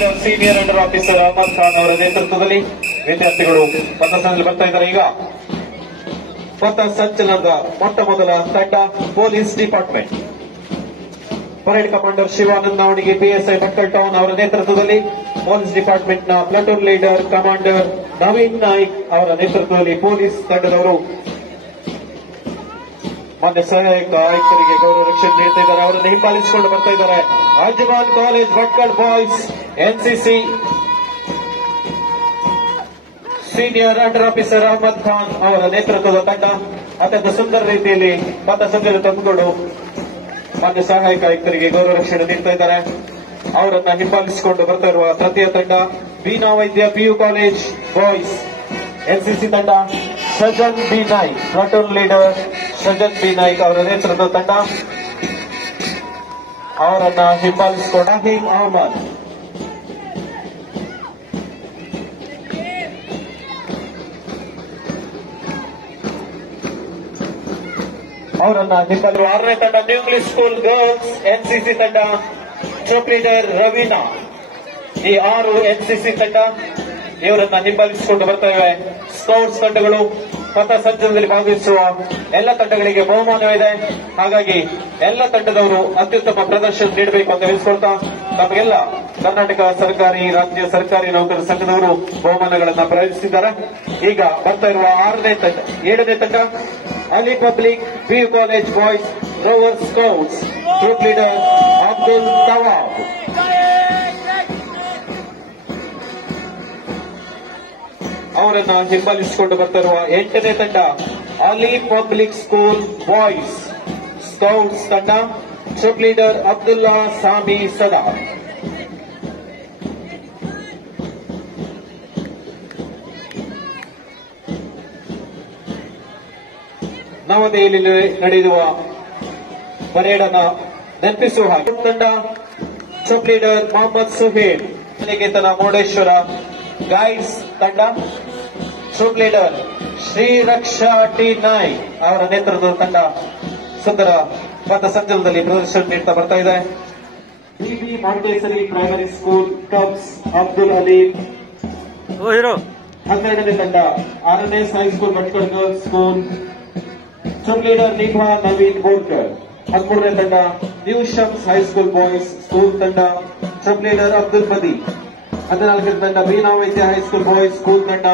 Leader senior under officer Ahmad Khan ಅವರ ನೇತೃತ್ವದಲ್ಲಿ ವಿದ್ಯಾರ್ಥಿಗಳು ಪಥಸಂಚಲನ ಬರ್ತಾ ಇದ್ದಾರೆ. ಈಗ ಪಥಸಂಚಲನದ ಮೊಟ್ಟ ಮೊದಲ ತಂಡ police department. Parade commander Shivanand ನಾವಣಿಗೆ ಪಿಎಸ್ಐ ಭಟ್ಕಲ್ ಟೌನ್ ಅವರ ನೇತೃತ್ವದಲ್ಲಿ ಪೊಲೀಸ್ ಡಿಪಾರ್ಟ್ಮೆಂಟ್ ನ platoon leader commander Naveen Naik ಅವರ ನೇತೃತ್ವದಲ್ಲಿ ಪೊಲೀಸ್ ತಂಡದವರು ಮಾನ್ಯ ಸಹಾಯಕ ಆಯುಕ್ತರಿಗೆ ಗೌರವ ರಕ್ಷಣೆ ನೀಡ್ತಾ ಇದ್ದಾರೆ. ಅವರನ್ನು ಹಿಂಬಾಲಿಸಿಕೊಂಡು ಬರ್ತಾ ಇದ್ದಾರೆ Anjuman college Bhatkal boys NCC senior under officer Ahmad Khan ಅವರ ನೇತೃತ್ವದ ತಂಡ ಅತ್ಯಂತ ಸುಂದರ ರೀತಿಯಲ್ಲಿ ಪಥಸಂಚಲನ ತಂದುಕೊಂಡು ಮಾನ್ಯ ಸಹಾಯಕ ಆಯುಕ್ತರಿಗೆ ಗೌರವ ರಕ್ಷಣೆ ನೀಡ್ತಾ ಇದ್ದಾರೆ. ಅವರನ್ನ ಹಿಂಬಾಲಿಸಿಕೊಂಡು ಬರ್ತಾ ಇರುವ ತೃತೀಯ ತಂಡ ಬೀನಾ ವೈದ್ಯ ಪಿಯು ಕಾಲೇಜ್ ಬಾಯ್ಸ್ ಎನ್ಸಿಸಿ ತಂಡ Sajan B Naik platoon leader Sajan B Naik ಅವರ ನೇತೃತ್ವದ ತಂಡ. ಅವರನ್ನ ಹಿಂಬಾಲಿಸಿಕೊಂಡ ರಹೀಂ ಅಹಮದ್ ಅವರನ್ನ ಹಿಂಬಾಲಿಸುವ ಆರನೇ ತಂಡ new English school girls NCC ತಂಡ ಟ್ರೂಪ್ ಲೀಡರ್ ರವೀನಾ. ಈ 6 ಎನ್ಸಿಸಿ ತಂಡ ಇವರನ್ನ ಹಿಂಬಾಲಿಸಿಕೊಂಡು ಬರ್ತವೆ. ಸ್ಕೌಟ್ಸ್ ತಂಡಗಳು ಪಥಸಂಚಲನದಲ್ಲಿ ಭಾಗವಹಿಸುವ ಎಲ್ಲ ತಂಡಗಳಿಗೆ ಬಹುಮಾನವಿದೆ. ಹಾಗಾಗಿ ಎಲ್ಲ ತಂಡದವರು ಅತ್ಯುತ್ತಮ ಪ್ರದರ್ಶನ ನೀಡಬೇಕು ಅಂತ ತಿಳಿಸಿಕೊಳ್ತಾ ತಮಗೆಲ್ಲ ಕರ್ನಾಟಕ ಸರ್ಕಾರಿ ರಾಜ್ಯ ಸರ್ಕಾರಿ ನೌಕರರ ಸಂಘದವರು ಬಹುಮಾನಗಳನ್ನ ಪ್ರಯೋಜಿಸಿದ್ದಾರೆ. ಈಗ ಬರ್ತಾ ಇರುವ 7ನೇ ತಂಡ Ali public PU college boys rover scouts group leader Abdul Tawab. ಅವರನ್ನ ಹಿಂಬಾಲಿಸಿಕೊಂಡು ಬರ್ತಾ ಇರುವ 8ನೇ ತಂಡ Ali public school boys scouts ತಂಡ ಗ್ರೂಪ್ ಲೀಡರ್ ಅಬ್ದುಲ್ಲಾ ಸಾಮಿ ಸದಾ. ನವದೆಹಲಿಯಲ್ಲಿ ನಡೆಯುವ ಪರೇಡ್ ಅನ್ನು ನೆನಪಿಸುವ ಹಾಗೆ ತಂಡ group leader Mohammed Suhail Niketana Murudeshwar guides ತಂಡ group leader Shriraksha T Naik ಅವರ ನೇತೃತ್ವದ ತಂಡ ಸುಂದರ ಪಥಸಂಚಲನದಲ್ಲಿ ಪ್ರದರ್ಶನ ನೀಡ್ತಾ ಬರ್ತಾ ಇದೆ. BB Montessori primary school cubs Abdul Aleem. 12ನೇ ತಂಡ RNS high school Bhatkal girls school group leader Nibha Naveen Borkar. 13ನೇ ತಂಡ new Shams high school boys school ತಂಡ ಗ್ರೂಪ್ ಲೀಡರ್ ಅಬ್ದುಲ್ ಮದಿ. 14ನೇ ತಂಡ Beena Vaidya high school boys school ತಂಡ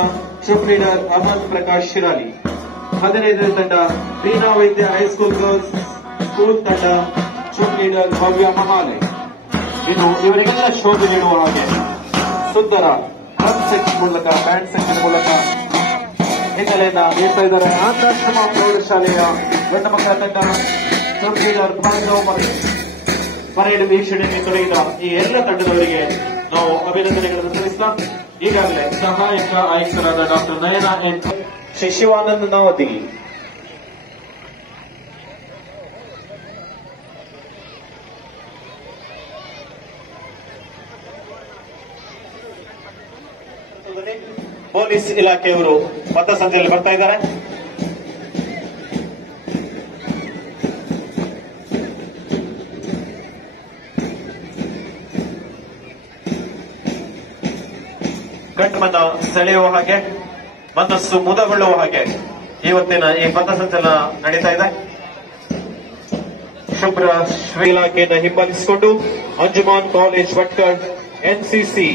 ಗ್ರೂಪ್ ಲೀಡರ್ ಅಹಮದ್ ಪ್ರಕಾಶ್ ಶಿರಾಲಿ. 15ನೇ ತಂಡ Beena Vaidya high school girls school ತಂಡ ಗ್ರೂಪ್ ಲೀಡರ್ ಭವ್ಯ ಮಹಾಲೆ. ಇನ್ನು ಇವರಿಗೆಲ್ಲ ಶೋಭೆ ನೀಡುವ ಹಾಗೆ ಸುಂದರ ಡ್ರಮ್ ಸೆಟ್ ಮೂಲಕ ಬ್ಯಾಂಡ್ ಸೆಟ್ ಮೂಲಕ ಹಿನ್ನೆಲೆಯನ್ನ ನೀಡ್ತಾ ಇದ್ದಾರೆ. ಆಂಧ್ರಾಶ್ರಮ ಪ್ರೌಢಶಾಲೆಯ ಗಂಡ ಮಕ್ಕಳ ತಂಡ ಗ್ರೂಪ್ ಲೀಡರ್ ಭಾರ್ಗವ್ ಮರಿ. ಪರೇಡ್ ವೀಕ್ಷಣೆಯಲ್ಲಿ ತೊಡಗಿದ ಈ ಎಲ್ಲ ತಂಡದವರಿಗೆ ನಾವು ಅಭಿನಂದನೆಗಳನ್ನು ಸಲ್ಲಿಸ್ತಾ ಈಗಾಗಲೇ ಸಹಾಯಕ ಆಯುಕ್ತರಾದ ಡಾಕ್ಟರ್ ನಯನ ಎನ್ ಶ್ರೀ ಶಿವಾನಂದ್ ನಾವದಿ ಪೊಲೀಸ್ ಇಲಾಖೆಯವರು ಪಥಸಂಚಲನದಲ್ಲಿ ಬರ್ತಾ ಇದ್ದಾರೆ. ಕಣ್ಮನ ಸೆಳೆಯುವ ಹಾಗೆ ಮನಸ್ಸು ಮುದಗೊಳ್ಳುವ ಹಾಗೆ ಇವತ್ತಿನ ಈ ಪಥಸಂಚಲನ ನಡೀತಾ ಇದೆ. ಶುಭ್ರ ಇಲಾಖೆಯನ್ನು ಹಿಂಬಾಲಿಸಿಕೊಂಡು ಅಂಜುಮಾನ್ ಕಾಲೇಜ್ ಭಟ್ಕಲ್ ಎನ್ಸಿಸಿ